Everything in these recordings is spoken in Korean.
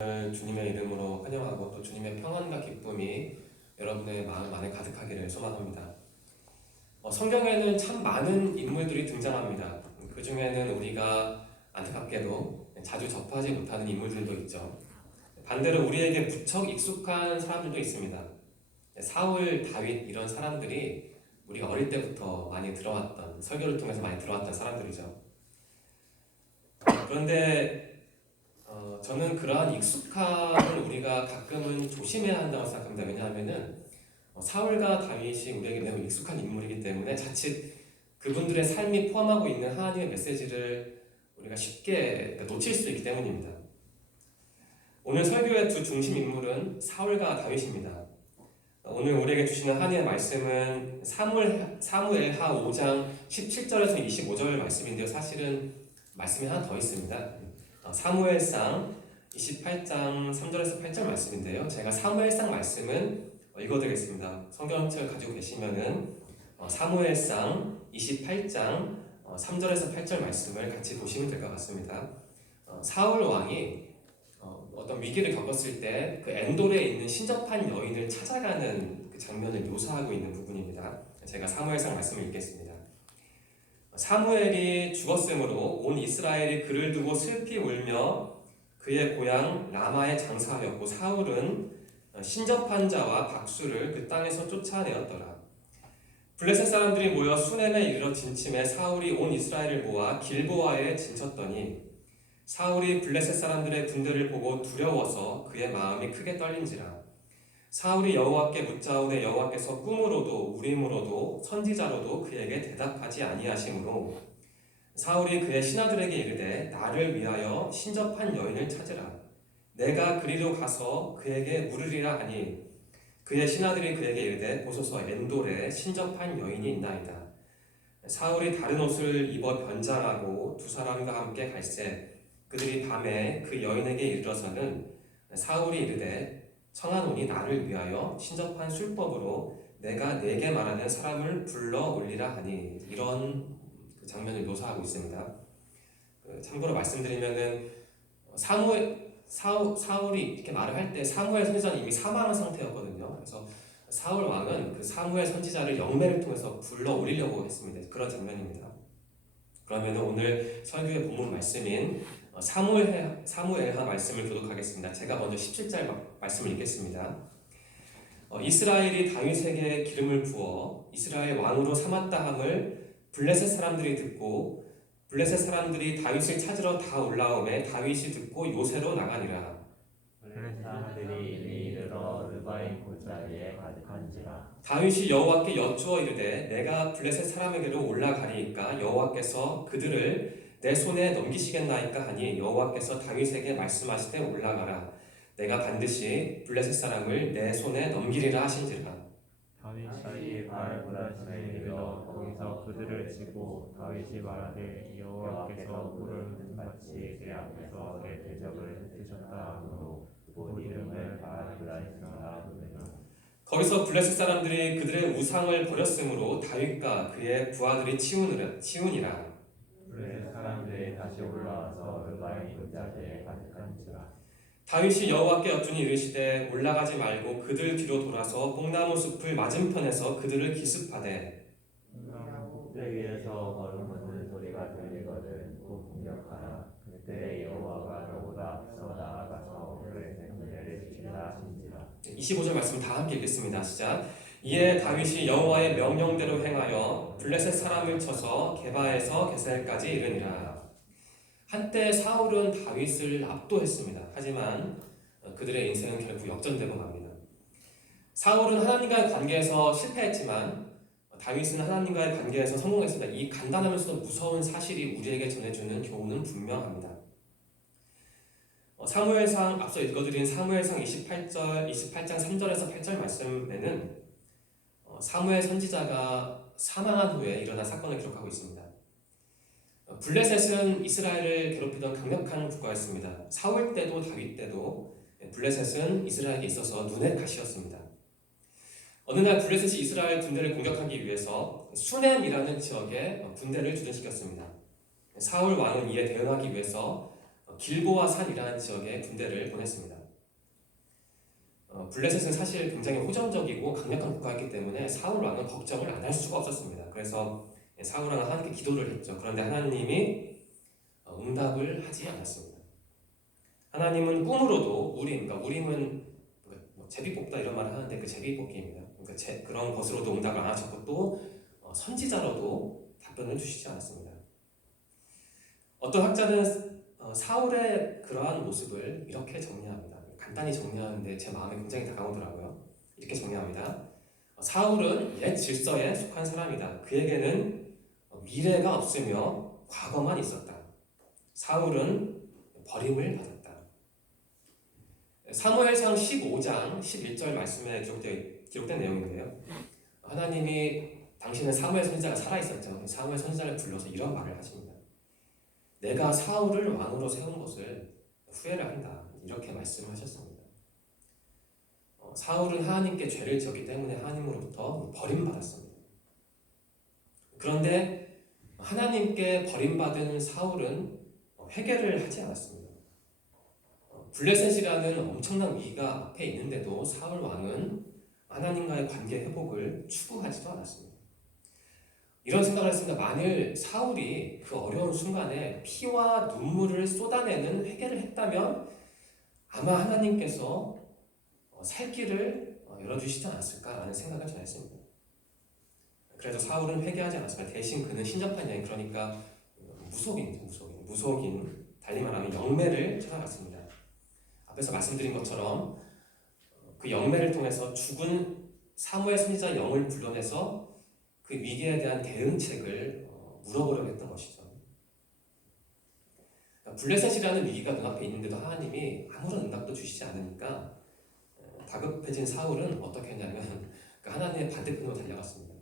주님의 이름으로 환영하고 또 주님의 평안과 기쁨이 여러분의 마음 안에 가득하기를 소망합니다. 성경에는 참 많은 인물들이 등장합니다. 그 중에는 우리가 안타깝게도 자주 접하지 못하는 인물들도 있죠. 반대로 우리에게 무척 익숙한 사람들도 있습니다. 사울, 다윗 이런 사람들이 우리가 어릴 때부터 많이 들어왔던, 설교를 통해서 많이 들어왔던 사람들이죠. 그런데 저는 그러한 익숙함을 우리가 가끔은 조심해야 한다고 생각합니다. 왜냐하면은 사울과 다윗이 우리에게 매우 익숙한 인물이기 때문에 자칫 그분들의 삶이 포함하고 있는 하나님의 메시지를 우리가 쉽게 놓칠 수 있기 때문입니다. 오늘 설교의 두 중심 인물은 사울과 다윗입니다. 오늘 우리에게 주시는 하나님의 말씀은 사무엘하 5장 17절에서 25절 말씀인데요. 사실은 말씀이 하나 더 있습니다. 사무엘상 28장 3절에서 8절 말씀인데요. 제가 사무엘상 말씀은 읽어드리겠습니다. 성경책을 가지고 계시면은 사무엘상 28장 3절에서 8절 말씀을 같이 보시면 될 것 같습니다. 사울 왕이 어떤 위기를 겪었을 때 그 엔돌에 있는 신접한 여인을 찾아가는 그 장면을 묘사하고 있는 부분입니다. 제가 사무엘상 말씀을 읽겠습니다. 사무엘이 죽었으므로 온 이스라엘이 그를 두고 슬피 울며 그의 고향 라마에 장사하였고 사울은 신접한 자와 박수를 그 땅에서 쫓아내었더라. 블레셋 사람들이 모여 수넴에 이르러 진침해 사울이 온 이스라엘을 모아 길보아에 진쳤더니 사울이 블레셋 사람들의 군대를 보고 두려워서 그의 마음이 크게 떨린지라. 사울이 여호와께 묻자오되 여호와께서 꿈으로도 우림으로도 선지자로도 그에게 대답하지 아니하시므로 사울이 그의 신하들에게 이르되 나를 위하여 신접한 여인을 찾으라. 내가 그리로 가서 그에게 물으리라 하니 그의 신하들이 그에게 이르되 보소서 엔돌에 신접한 여인이 있나이다. 사울이 다른 옷을 입어 변장하고 두 사람과 함께 갈새 그들이 밤에 그 여인에게 이르러서는 사울이 이르되 청하노니 나를 위하여 신접한 술법으로 내가 내게 말하는 사람을 불러 올리라 하니 이런 장면을 묘사하고 있습니다. 참고로 말씀드리면은 사울이 이렇게 말을 할 때 사무엘 선지자는 이미 사망한 상태였거든요. 그래서 사울 왕은 그 사무엘 선지자를 영매를 통해서 불러 올리려고 했습니다. 그런 장면입니다. 그러면 오늘 설교의 본문 말씀인 사무엘하 말씀을 교독하겠습니다. 제가 먼저 17절 말씀을 읽겠습니다. 이스라엘이 다윗에게 기름을 부어 이스라엘 왕으로 삼았다 함을 블레셋 사람들이 듣고 블레셋 사람들이 다윗을 찾으러 다 올라오매 다윗이 듣고 요새로 나가니라. 블레셋 사람들이 이르러 르바임 골짜기에 가득한지라. 다윗이 여호와께 여쭈어 이르되 내가 블레셋 사람에게로 올라가리이까 여호와께서 그들을 내 손에 넘기시겠나이까 하니 여호와께서 다윗에게 말씀하시되 올라가라. 내가 반드시 블레셋 사람을 내 손에 넘기리라 하신지라. 다윗이 바알보라심에 이르러 거기서 그들을 치고 다윗이 말하되 여호와께서 물을 같이 내 앞에서 내 대적을 흩으셨다 하므로 그 이름을 바알보라심이라 부르니라. 거기서 블레셋 사람들이 그들의 우상을 버렸으므로 다윗과 그의 부하들이 치우니라. 블레셋 사람들이 다시 올라와서 르바임 골짜기에 가득한지라. 다윗이 여호와께 여쭈니 이르시되 올라가지 말고 그들 뒤로 돌아서 뽕나무 숲을 맞은편에서 그들을 기습하되 꼭대기에서 걸음걷는 소리가 들리거든 곧 공격하라. 그때 여호와가 너보다 앞서 나아가서 블레셋 군대를 치리라 하신지라. 25절 말씀 다 함께 읽겠습니다. 시작. 이에 다윗이 여호와의 명령대로 행하여 블레셋 사람을 쳐서 게바에서 게셀까지 이르니라. 한때 사울은 다윗을 압도했습니다. 하지만 그들의 인생은 결국 역전되고 맙니다. 사울은 하나님과의 관계에서 실패했지만 다윗은 하나님과의 관계에서 성공했습니다. 이 간단하면서도 무서운 사실이 우리에게 전해주는 교훈은 분명합니다. 사무엘상 앞서 읽어드린 사무엘상 28장 3절에서 8절 말씀에는 사무엘 선지자가 사망한 후에 일어난 사건을 기록하고 있습니다. 블레셋은 이스라엘을 괴롭히던 강력한 국가였습니다. 사울 때도 다윗 때도 블레셋은 이스라엘에 있어서 눈의 가시였습니다. 어느 날 블레셋이 이스라엘 군대를 공격하기 위해서 수넴이라는 지역에 군대를 주둔시켰습니다. 사울 왕은 이에 대응하기 위해서 길보아 산이라는 지역에 군대를 보냈습니다. 블레셋은 사실 굉장히 호전적이고 강력한 국가이기 때문에 사울 왕은 걱정을 안 할 수가 없었습니다. 그래서 사울 왕은 하나님께 기도를 했죠. 그런데 하나님이 응답을 하지 않았습니다. 하나님은 꿈으로도 우림은 제비 뽑다 이런 말을 하는데 그 제비 뽑기입니다. 그러니까 그런 것으로도 응답을 안 하셨고 또 선지자로도 답변을 주시지 않았습니다. 어떤 학자는 사울의 그러한 모습을 이렇게 정리합니다. 간단히 정리하는데 제 마음에 굉장히 다가오더라고요. 이렇게 정리합니다. 사울은 옛 질서에 속한 사람이다. 그에게는 미래가 없으며 과거만 있었다. 사울은 버림을 받았다. 사무엘상 15장 11절 말씀에 기록된 내용인데요. 하나님이 당신은 사무엘 선지자가 살아있었죠. 사무엘 선지자를 불러서 이런 말을 하십니다. 내가 사울을 왕으로 세운 것을 후회를 한다. 이렇게 말씀하셨습니다. 사울은 하나님께 죄를 지었기 때문에 하나님으로부터 버림받았습니다. 그런데 하나님께 버림받은 사울은 회개를 하지 않았습니다. 블레셋이라는 엄청난 위기가 앞에 있는데도 사울 왕은 하나님과의 관계 회복을 추구하지도 않았습니다. 이런 생각을 했습니다. 만일 사울이 그 어려운 순간에 피와 눈물을 쏟아내는 회개를 했다면 아마 하나님께서 살 길을 열어주시지 않았을까라는 생각을 전 했습니다. 그래도 사울은 회개하지 않았습니다. 대신 그는 신접한 여인, 그러니까 무속인 달리 말하면 영매를 찾아갔습니다. 앞에서 말씀드린 것처럼 그 영매를 통해서 죽은 사무엘 선지자 영을 불러내서 그 위기에 대한 대응책을 물어보려고 했던 것이죠. 블레셋이라는 위기가 눈앞에 있는데도 하나님이 아무런 응답도 주시지 않으니까 다급해진 사울은 어떻게 했냐면 하나님의 반대편으로 달려갔습니다.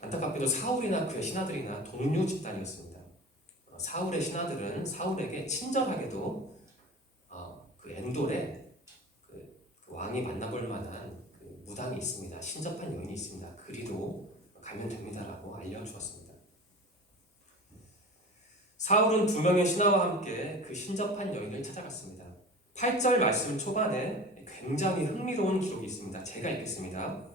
안타깝게도 사울이나 그의 신하들이나 동료 집단이었습니다. 사울의 신하들은 사울에게 친절하게도 그 엔돌에 그 왕이 만나볼 만한 그 무당이 있습니다. 신접한 여인이 있습니다. 그리로 가면 됩니다라고 알려주었습니다. 사울은 2명의 신하와 함께 그 신접한 여인을 찾아갔습니다. 8절 말씀 초반에 굉장히 흥미로운 기록이 있습니다. 제가 읽겠습니다.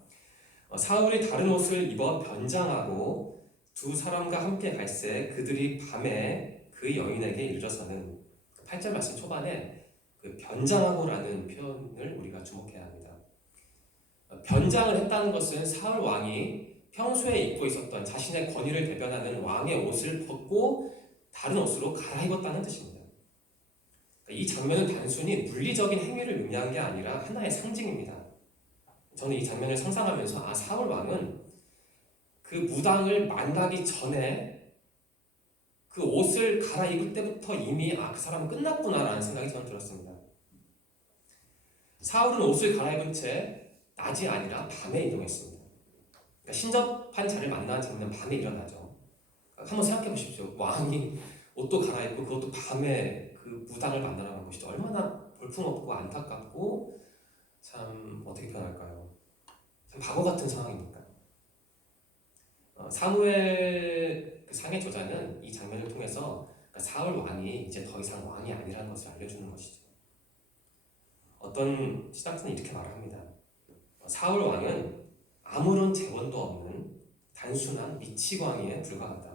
사울이 다른 옷을 입어 변장하고 2 사람과 함께 갈새 그들이 밤에 그 여인에게 이르러서는 8절 말씀 초반에 그 변장하고라는 표현을 우리가 주목해야 합니다. 변장을 했다는 것은 사울 왕이 평소에 입고 있었던 자신의 권위를 대변하는 왕의 옷을 벗고 다른 옷으로 갈아입었다는 뜻입니다. 이 장면은 단순히 물리적인 행위를 의미한 게 아니라 하나의 상징입니다. 저는 이 장면을 상상하면서 사울 왕은 그 무당을 만나기 전에 그 옷을 갈아입을 때부터 이미 그 사람은 끝났구나라는 생각이 저는 들었습니다. 사울은 옷을 갈아입은 채 낮이 아니라 밤에 이동했습니다. 그러니까 신접한 자를 만나는 장면은 밤에 일어나죠. 한번 생각해 보십시오. 왕이 옷도 갈아입고 그것도 밤에 그 무당을 만나러 간 것이죠. 얼마나 볼품없고 안타깝고 참 어떻게 표현할까요? 참 바보 같은 상황입니까? 사무엘 그 상의 저자는 이 장면을 통해서 사울 왕이 이제 더 이상 왕이 아니라는 것을 알려주는 것이죠. 어떤 신학자는 이렇게 말합니다. 사울 왕은 아무런 재원도 없는 단순한 미치광이에 불과하다.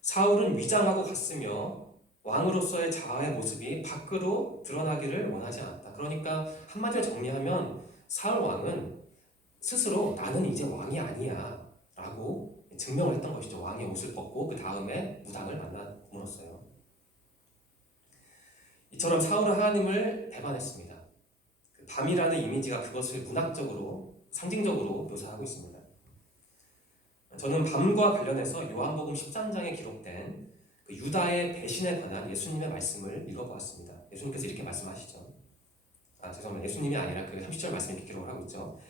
사울은 위장하고 갔으며 왕으로서의 자아의 모습이 밖으로 드러나기를 원하지 않았다. 그러니까 한마디로 정리하면 사울 왕은 스스로 나는 이제 왕이 아니야 라고 증명을 했던 것이죠. 왕의 옷을 벗고 그 다음에 무당을 만남으로써요. 이처럼 사울은 하나님을 배반했습니다. 밤이라는 이미지가 그것을 문학적으로 상징적으로 묘사하고 있습니다. 저는 밤과 관련해서 요한복음 13장에 기록된 그 유다의 배신에 관한 예수님의 말씀을 읽어보았습니다. 예수님께서 이렇게 말씀하시죠. 죄송합니다. 예수님이 아니라 그 30절 말씀에 이렇게 기록을 하고 있죠.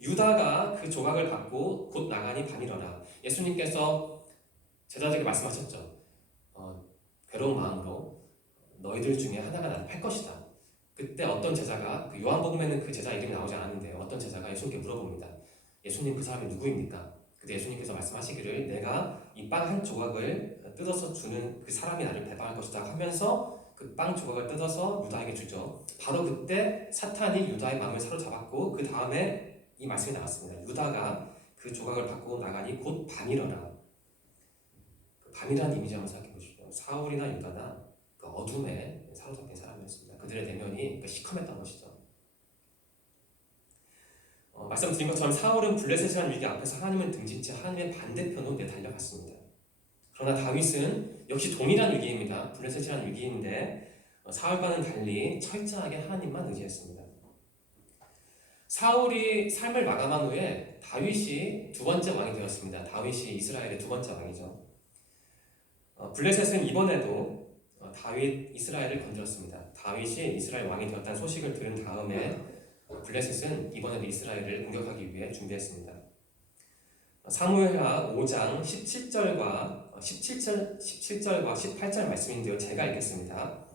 유다가 그 조각을 받고 곧 나가니 밤이러라. 예수님께서 제자들에게 말씀하셨죠. 괴로운 마음으로 너희들 중에 하나가 나를 팔 것이다. 그때 어떤 제자가, 그 요한복음에는 그 제자 이름이 나오지 않았는데 어떤 제자가 예수님께 물어봅니다. 예수님 그 사람이 누구입니까? 그때 예수님께서 말씀하시기를 내가 이 빵 한 조각을 뜯어서 주는 그 사람이 나를 배반할 것이다 하면서 그 빵 조각을 뜯어서 유다에게 주죠. 바로 그때 사탄이 유다의 마음을 사로잡았고 그 다음에 이 말씀이 나왔습니다. 유다가 그 조각을 받고 나가니 곧 밤이러라. 그 밤이라는 이미지 한번 생각해 보십시오. 사울이나 유다나 그 어둠에 사로잡힌 사람이었습니다. 그들의 내면이 시커맸던 것이죠. 말씀드린 것처럼 사울은 블레셋이라는 위기 앞에서 하나님을 등진 채 하나님의 반대편으로 내달려갔습니다. 그러나 다윗은 역시 동일한 위기입니다. 블레셋이라는 위기인데 사울과는 달리 철저하게 하나님만 의지했습니다. 사울이 삶을 마감한 후에 다윗이 두 번째 왕이 되었습니다. 다윗이 이스라엘의 두 번째 왕이죠. 블레셋은 이번에도 다윗 이스라엘을 건드렸습니다. 다윗이 이스라엘 왕이 되었다는 소식을 들은 다음에 블레셋은 이번에도 이스라엘을 공격하기 위해 준비했습니다. 사무엘하 5장 17절과 18절 말씀인데요. 제가 읽겠습니다.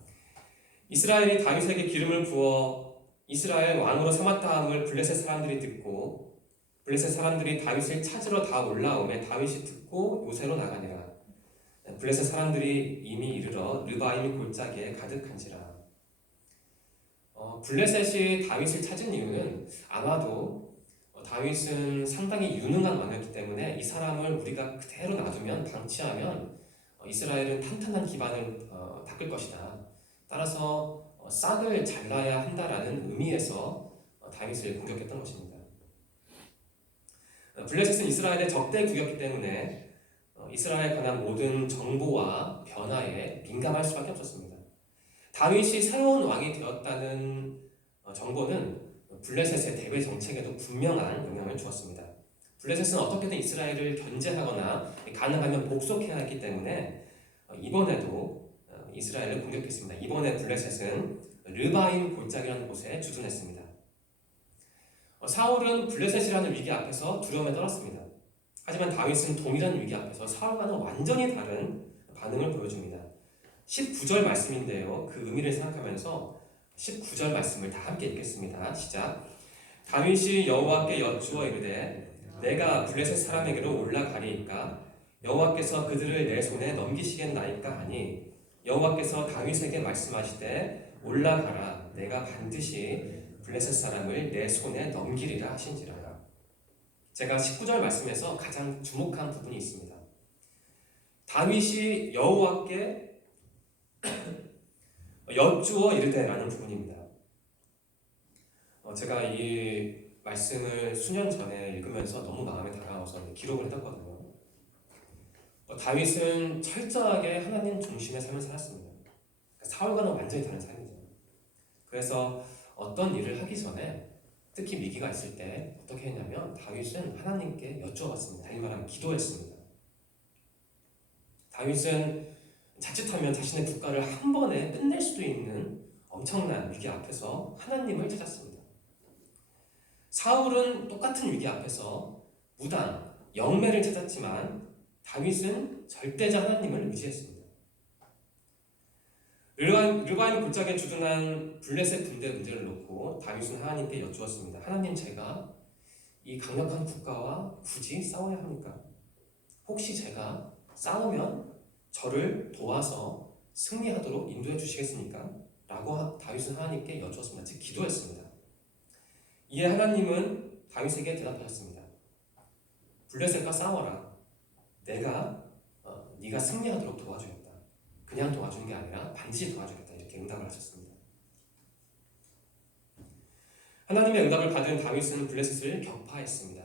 이스라엘이 다윗에게 기름을 부어 이스라엘 왕으로 삼았다함을 블레셋 사람들이 듣고 블레셋 사람들이 다윗을 찾으러 다 올라오매 다윗이 듣고 요새로 나가니라. 블레셋 사람들이 이미 이르러 르바임 골짜기에 가득한지라. 블레셋이 다윗을 찾은 이유는 아마도 다윗은 상당히 유능한 왕이었기 때문에 이 사람을 우리가 그대로 놔두면 방치하면 이스라엘은 탄탄한 기반을 닦을 것이다. 따라서 싹을 잘라야 한다라는 의미에서 다윗을 공격했던 것입니다. 블레셋은 이스라엘의 적대 국이었기 때문에 이스라엘에 관한 모든 정보와 변화에 민감할 수밖에 없었습니다. 다윗이 새로운 왕이 되었다는 정보는 블레셋의 대외 정책에도 분명한 영향을 주었습니다. 블레셋은 어떻게든 이스라엘을 견제하거나 가능하면 복속해야 했기 때문에 이번에도 이스라엘을 공격했습니다. 이번에 블레셋은 르바임 골짜기라는 곳에 주둔했습니다. 사울은 블레셋이라는 위기 앞에서 두려움에 떨었습니다. 하지만 다윗은 동일한 위기 앞에서 사울과는 완전히 다른 반응을 보여줍니다. 19절 말씀인데요. 그 의미를 생각하면서 19절 말씀을 다 함께 읽겠습니다. 시작. 다윗이 여호와께 여쭈어 이르되 내가 블레셋 사람에게로 올라가리이까 여호와께서 그들을 내 손에 넘기시겠나이까 하니 여호와께서 다윗에게 말씀하시되 올라가라 내가 반드시 블레셋 사람을 내 손에 넘기리라 하신지라. 제가 19절 말씀에서 가장 주목한 부분이 있습니다. 다윗이 여호와께 여쭈어 이르되라는 부분입니다. 제가 이 말씀을 수년 전에 읽으면서 너무 마음에 다가와서 기록을 해뒀거든요. 다윗은 철저하게 하나님 중심의 삶을 살았습니다. 사울과는 완전히 다른 삶이죠. 그래서 어떤 일을 하기 전에 특히 위기가 있을 때 어떻게 했냐면 다윗은 하나님께 여쭈어봤습니다. 다시 말하면 기도했습니다. 다윗은 자칫하면 자신의 국가를 한 번에 끝낼 수도 있는 엄청난 위기 앞에서 하나님을 찾았습니다. 사울은 똑같은 위기 앞에서 무당, 영매를 찾았지만 다윗은 절대자 하나님을 의지했습니다. 르바임 골짜기에 주둔한 블레셋 군대 문제를 놓고 다윗은 하나님께 여쭈었습니다. 하나님, 제가 이 강력한 국가와 굳이 싸워야 합니까? 혹시 제가 싸우면 저를 도와서 승리하도록 인도해 주시겠습니까? 라고 다윗은 하나님께 여쭈었습니다. 즉 기도했습니다. 이에 하나님은 다윗에게 대답하셨습니다. 블레셋과 싸워라. 내가 네가 승리하도록 도와주겠다. 그냥 도와주는 게 아니라 반드시 도와주겠다. 이렇게 응답을 하셨습니다. 하나님의 응답을 받은 다윗은 블레셋을 격파했습니다.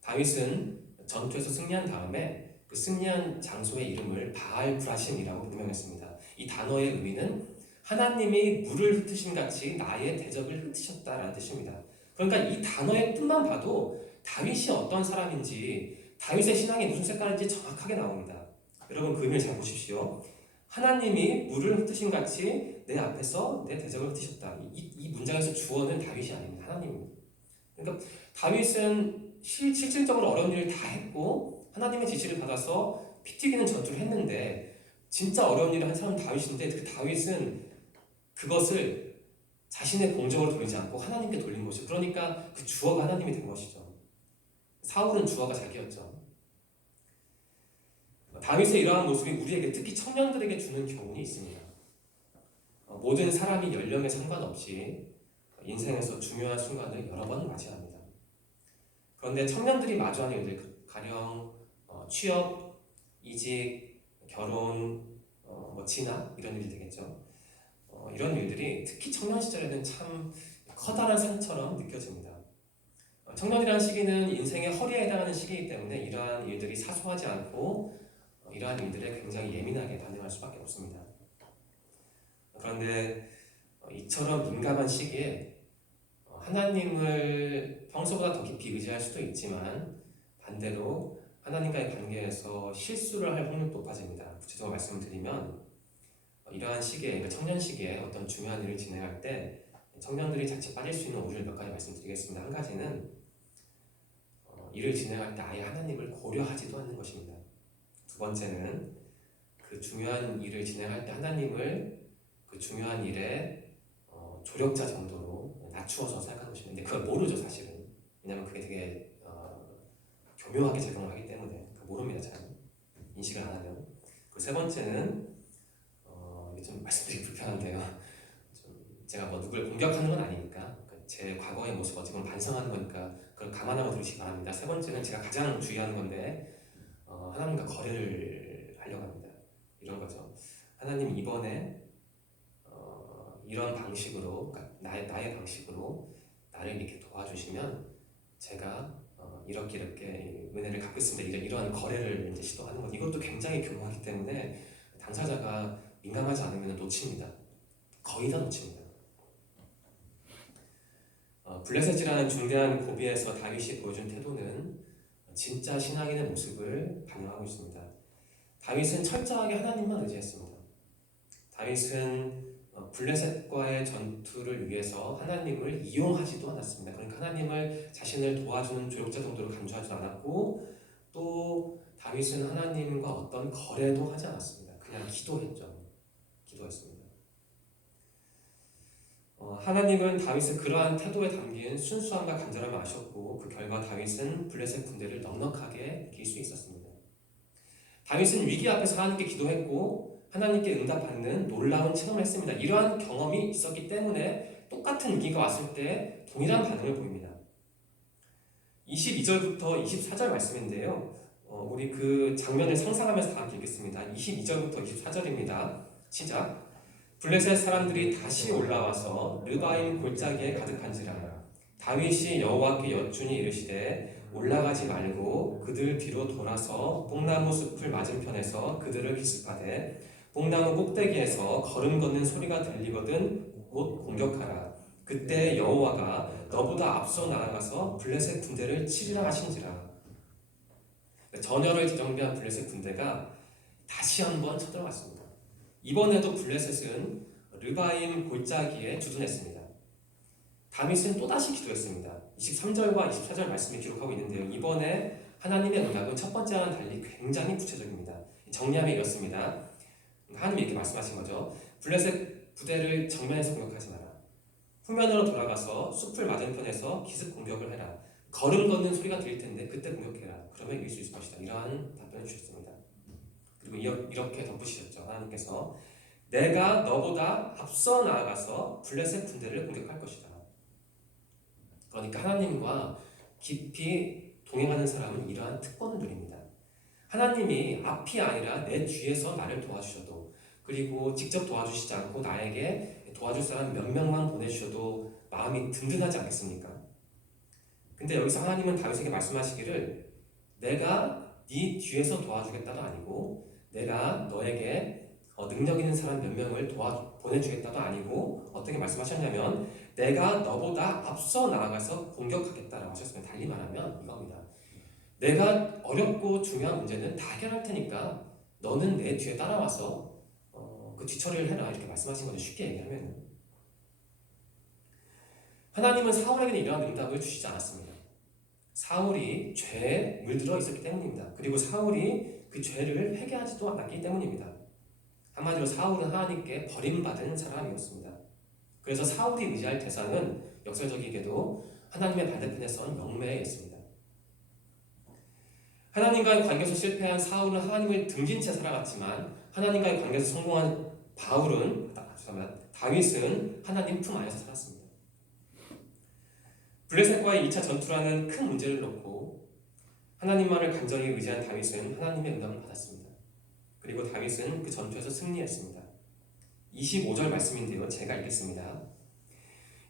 다윗은 전투에서 승리한 다음에 그 승리한 장소의 이름을 바알 브라심이라고 명명했습니다. 이 단어의 의미는 하나님이 물을 흩으신 같이 나의 대적을 흩으셨다라는 뜻입니다. 그러니까 이 단어의 뜻만 봐도 다윗이 어떤 사람인지 다윗의 신앙이 무슨 색깔인지 정확하게 나옵니다. 여러분 그 의미를 잘 보십시오. 하나님이 물을 흩으신 같이 내 앞에서 내 대적을 흩으셨다. 이 문장에서 주어는 다윗이 아닙니다. 하나님입니다. 그러니까 다윗은 실질적으로 어려운 일을 다 했고 하나님의 지시를 받아서 피 튀기는 전투를 했는데 진짜 어려운 일을 한 사람은 다윗인데 그 다윗은 그것을 자신의 공적으로 돌리지 않고 하나님께 돌린 것이죠. 그러니까 그 주어가 하나님이 된 것이죠. 사울은 주어가 자기였죠. 다윗의 이러한 모습이 우리에게 특히 청년들에게 주는 교훈이 있습니다. 모든 사람이 연령에 상관없이 인생에서 중요한 순간을 여러 번 맞이합니다. 그런데 청년들이 마주하는 일들, 가령 취업, 이직, 결혼, 진학 이런 일이 되겠죠. 이런 일들이 특히 청년 시절에는 참 커다란 산처럼 느껴집니다. 청년이라는 시기는 인생의 허리에 해당하는 시기이기 때문에 이러한 일들이 사소하지 않고 이러한 일들에 굉장히 예민하게 반응할 수밖에 없습니다. 그런데 이처럼 민감한 시기에 하나님을 평소보다 더 깊이 의지할 수도 있지만 반대로 하나님과의 관계에서 실수를 할 확률도 높아집니다. 구체적으로 말씀을 드리면 이러한 시기에, 그러니까 청년 시기에 어떤 중요한 일을 진행할 때 청년들이 자칫 빠질 수 있는 오류를 몇 가지 말씀드리겠습니다. 한 가지는 일을 진행할 때 아예 하나님을 고려하지도 않는 것입니다. 두 번째는 그 중요한 일을 진행할 때 하나님을 그 중요한 일의 조력자 정도로 낮추어서 생각하는 것입니다. 근데 그걸 모르죠, 사실은. 왜냐하면 그게 되게 교묘하게 작용을 하기 때문에 모릅니다, 잘. 인식을 안 하면. 그 세 번째는 이게 좀 말씀드리기 불편한데요. 좀 제가 누굴 공격하는 건 아니니까 제 과거의 모습 어떻게 보면 반성하는 거니까 그걸 감안하고 들으시기 바랍니다. 세 번째는 제가 가장 주의하는 건데 하나님과 거래를 하려고 합니다. 이런 거죠. 하나님 이번에 이런 방식으로, 그러니까 나의 방식으로 나를 이렇게 도와주시면 제가 이렇게 은혜를 갚겠습니다. 이러한 거래를 이제 시도하는 것. 이것도 굉장히 교묘하기 때문에 당사자가 민감하지 않으면 놓칩니다. 거의 다 놓칩니다. 블레셋이라는 중대한 고비에서 다윗이 보여준 태도는 진짜 신앙인의 모습을 반영하고 있습니다. 다윗은 철저하게 하나님만 의지했습니다. 다윗은 블레셋과의 전투를 위해서 하나님을 이용하지도 않았습니다. 그러니까 하나님을 자신을 도와주는 조력자 정도로 간주하지도 않았고 또 다윗은 하나님과 어떤 거래도 하지 않았습니다. 그냥 기도했습니다. 하나님은 다윗의 그러한 태도에 담긴 순수함과 간절함을 아셨고 그 결과 다윗은 블레셋 군대를 넉넉하게 이길 수 있었습니다. 다윗은 위기 앞에서 하나님께 기도했고 하나님께 응답받는 놀라운 체험을 했습니다. 이러한 경험이 있었기 때문에 똑같은 위기가 왔을 때 동일한 반응을 보입니다. 22절부터 24절 말씀인데요. 우리 그 장면을 상상하면서 다 함께 읽겠습니다. 22절부터 24절입니다. 시작. 블레셋 사람들이 다시 올라와서 르바임 골짜기에 가득한지라. 다윗이 여호와께 여쭈니 이르시되 올라가지 말고 그들 뒤로 돌아서 뽕나무 숲을 맞은편에서 그들을 기습하되 뽕나무 꼭대기에서 걸음 걷는 소리가 들리거든 곧 공격하라. 그때 여호와가 너보다 앞서 나아가서 블레셋 군대를 치리라 하신지라. 전열을 재정비한 블레셋 군대가 다시 한번 쳐들어갔습니다. 이번에도 블레셋은 르바임 골짜기에 주둔했습니다. 다윗은 또다시 기도했습니다. 23절과 24절 말씀을 기록하고 있는데요. 이번에 하나님의 응답은 첫 번째와는 달리 굉장히 구체적입니다. 정리하면 이렇습니다. 하나님이 이렇게 말씀하신 거죠. 블레셋 부대를 정면에서 공격하지 마라. 후면으로 돌아가서 숲을 맞은편에서 기습 공격을 해라. 걸음 걷는 소리가 들릴 텐데 그때 공격해라. 그러면 이길 수 있을 것이다. 이러한 답변을 주셨습니다. 그리고 이렇게 덧붙이셨죠. 하나님께서 내가 너보다 앞서 나아가서 블레셋 군대를 공격할 것이다. 그러니까 하나님과 깊이 동행하는 사람은 이러한 특권을 누립니다. 하나님이 앞이 아니라 내 뒤에서 나를 도와주셔도 그리고 직접 도와주시지 않고 나에게 도와줄 사람 몇 명만 보내주셔도 마음이 든든하지 않겠습니까? 근데 여기서 하나님은 다윗에게 말씀하시기를 내가 네 뒤에서 도와주겠다도 아니고 내가 너에게 능력 있는 사람 몇 명을 보내주겠다도 아니고 어떻게 말씀하셨냐면 내가 너보다 앞서 나아가서 공격하겠다라고 하셨으면 달리 말하면 이겁니다. 내가 어렵고 중요한 문제는 다 해결할 테니까 너는 내 뒤에 따라와서 그 뒤처리를 해라 이렇게 말씀하신 거죠. 쉽게 얘기하면 하나님은 사울에게는 이러한 응답을 주시지 않았습니다. 사울이 죄에 물들어 있었기 때문입니다. 그리고 사울이 그 죄를 회개하지도 않았기 때문입니다. 한마디로 사울은 하나님께 버림받은 사람이었습니다. 그래서 사울이 의지할 대상은 역설적이게도 하나님의 반대편에 선 영매였습니다. 하나님과의 관계에서 실패한 사울은 하나님을 등진 채 살아갔지만 하나님과의 관계에서 성공한 다윗은 하나님 품 안에서 살았습니다. 블레셋과의 2차 전투라는 큰 문제를 놓고 하나님만을 간절히 의지한 다윗은 하나님의 응답을 받았습니다. 그리고 다윗은 그 전투에서 승리했습니다. 25절 말씀인데요. 제가 읽겠습니다.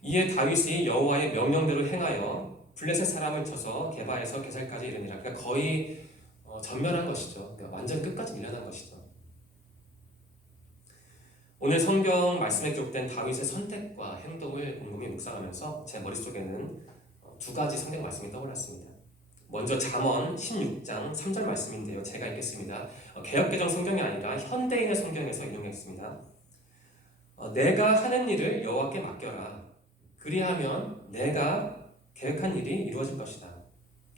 이에 다윗이 여호와의 명령대로 행하여 블레셋 사람을 쳐서 게바에서 게살까지 이르니라. 그러니까 거의 전멸한 것이죠. 그러니까 완전 끝까지 밀려난 것이죠. 오늘 성경 말씀에 기록된 다윗의 선택과 행동을 곰곰이 묵상하면서 제 머릿속에는 두 가지 성경 말씀이 떠올랐습니다. 먼저 잠언 16장 3절 말씀인데요. 제가 읽겠습니다. 개역개정 성경이 아니라 현대인의 성경에서 인용했습니다. 내가 하는 일을 여호와께 맡겨라. 그리하면 내가 계획한 일이 이루어질 것이다.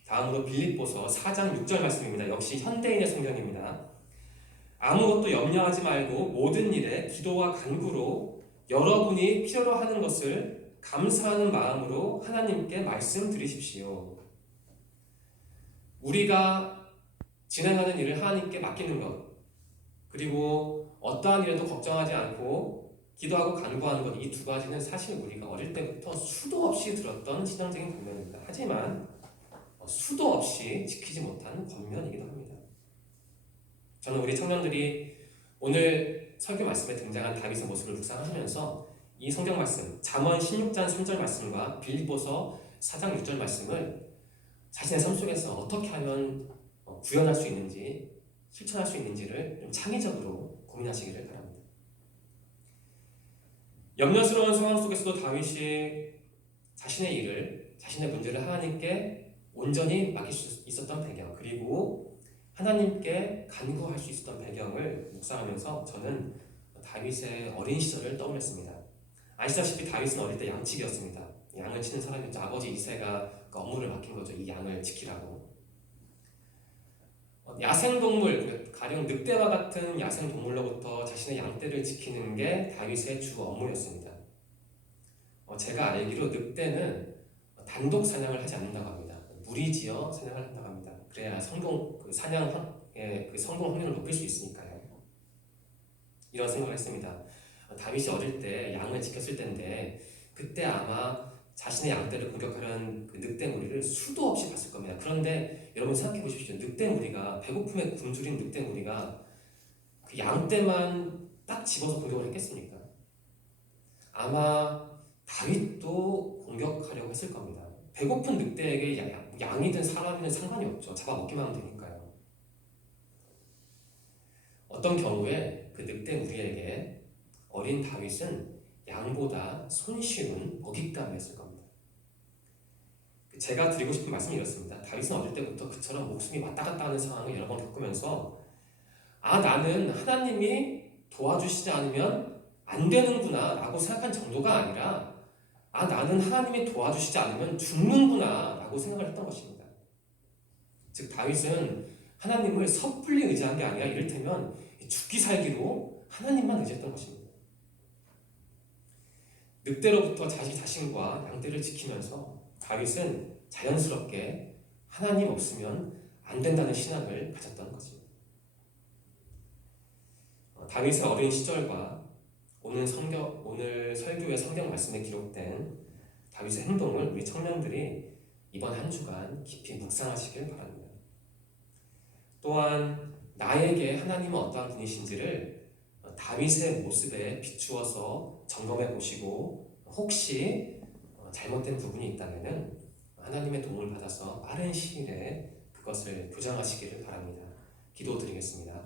다음으로 빌립보서 4장 6절 말씀입니다. 역시 현대인의 성경입니다. 아무것도 염려하지 말고 모든 일에 기도와 간구로 여러분이 필요로 하는 것을 감사하는 마음으로 하나님께 말씀드리십시오. 우리가 진행하는 일을 하나님께 맡기는 것, 그리고 어떠한 일에도 걱정하지 않고 기도하고 간구하는 것, 이 두 가지는 사실 우리가 어릴 때부터 수도 없이 들었던 신앙적인 권면입니다. 하지만 수도 없이 지키지 못한 권면이기도 합니다. 저는 우리 청년들이 오늘 설교 말씀에 등장한 다윗의 모습을 묵상하면서 이 성경 말씀, 잠언 16장 3절 말씀과 빌립보서 4장 6절 말씀을 자신의 삶 속에서 어떻게 하면 구현할 수 있는지, 실천할 수 있는지를 좀 창의적으로 고민하시기를 바랍니다. 염려스러운 상황 속에서도 다윗이 자신의 일을, 자신의 문제를 하나님께 온전히 맡길 수 있었던 배경, 그리고 하나님께 간구할 수 있었던 배경을 묵상하면서 저는 다윗의 어린 시절을 떠올렸습니다. 아시다시피 다윗은 어릴 때 양치기였습니다. 양을 치는 사람이었죠. 아버지 이새가 그 업무를 맡긴 거죠. 이 양을 지키라고. 야생동물, 가령 늑대와 같은 야생동물로부터 자신의 양떼를 지키는 게 다윗의 주 업무였습니다. 제가 알기로 늑대는 단독 사냥을 하지 않는다고 합니다. 무리지어 사냥을 한다고 합니다. 그래야 사냥의 성공 확률을 높일 수 있으니까요. 이런 생각을 했습니다. 다윗이 어릴 때 양을 지켰을 때인데 그때 아마 자신의 양떼를 공격하는 그 늑대 무리를 수도 없이 봤을 겁니다. 그런데 여러분 생각해 보십시오. 늑대 무리가, 배고픔에 굶주린 늑대 무리가 그 양떼만 딱 집어서 공격을 했겠습니까? 아마 다윗도 공격하려고 했을 겁니다. 배고픈 늑대에게 양이든 사람이든 상관이 없죠. 잡아먹기만 하면 되니까요. 어떤 경우에 그 늑대 무리에게 어린 다윗은 양보다 손쉬운 먹잇감이었을 겁니다. 제가 드리고 싶은 말씀이 이렇습니다. 다윗은 어릴 때부터 그처럼 목숨이 왔다 갔다 하는 상황을 여러 번 겪으면서 나는 하나님이 도와주시지 않으면 안 되는구나 라고 생각한 정도가 아니라 나는 하나님이 도와주시지 않으면 죽는구나 라고 생각을 했던 것입니다. 즉 다윗은 하나님을 섣불리 의지한 게 아니라 이를테면 죽기 살기로 하나님만 의지했던 것입니다. 늑대로부터 자신과 양떼를 지키면서 다윗은 자연스럽게 하나님 없으면 안 된다는 신앙을 가졌던 것입니다. 다윗의 어린 시절과 오늘 설교의 성경 말씀에 기록된 다윗의 행동을 우리 청년들이 이번 한 주간 깊이 묵상하시길 바랍니다. 또한 나에게 하나님은 어떠한 분이신지를 다윗의 모습에 비추어서 점검해 보시고 혹시 잘못된 부분이 있다면 하나님의 도움을 받아서 빠른 시일에 그것을 교정하시기를 바랍니다. 기도드리겠습니다.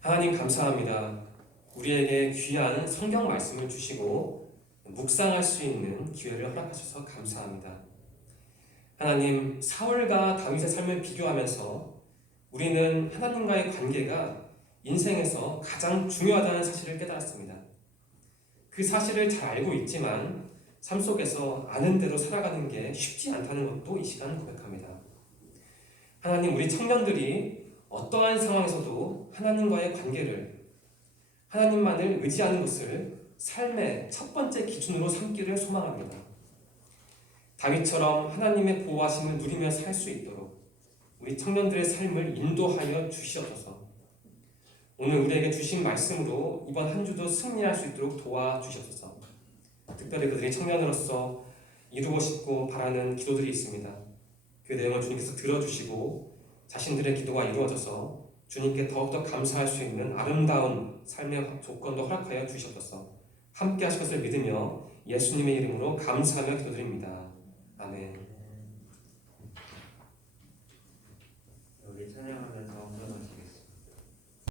하나님 감사합니다. 우리에게 귀한 성경 말씀을 주시고 묵상할 수 있는 기회를 허락하셔서 감사합니다. 하나님, 사울과 다윗의 삶을 비교하면서 우리는 하나님과의 관계가 인생에서 가장 중요하다는 사실을 깨달았습니다. 그 사실을 잘 알고 있지만 삶 속에서 아는 대로 살아가는 게 쉽지 않다는 것도 이 시간 고백합니다. 하나님, 우리 청년들이 어떠한 상황에서도 하나님과의 관계를, 하나님만을 의지하는 것을 삶의 첫 번째 기준으로 삼기를 소망합니다. 다윗처럼 하나님의 보호하심을 누리며 살 수 있도록 우리 청년들의 삶을 인도하여 주시옵소서. 오늘 우리에게 주신 말씀으로 이번 한 주도 승리할 수 있도록 도와주시옵소서. 특별히 그들이 청년으로서 이루고 싶고 바라는 기도들이 있습니다. 그 내용을 주님께서 들어주시고 자신들의 기도가 이루어져서 주님께 더욱더 감사할 수 있는 아름다운 삶의 조건도 허락하여 주시옵소서. 함께 하실 것을 믿으며 예수님의 이름으로 감사하며 기도드립니다. 아멘.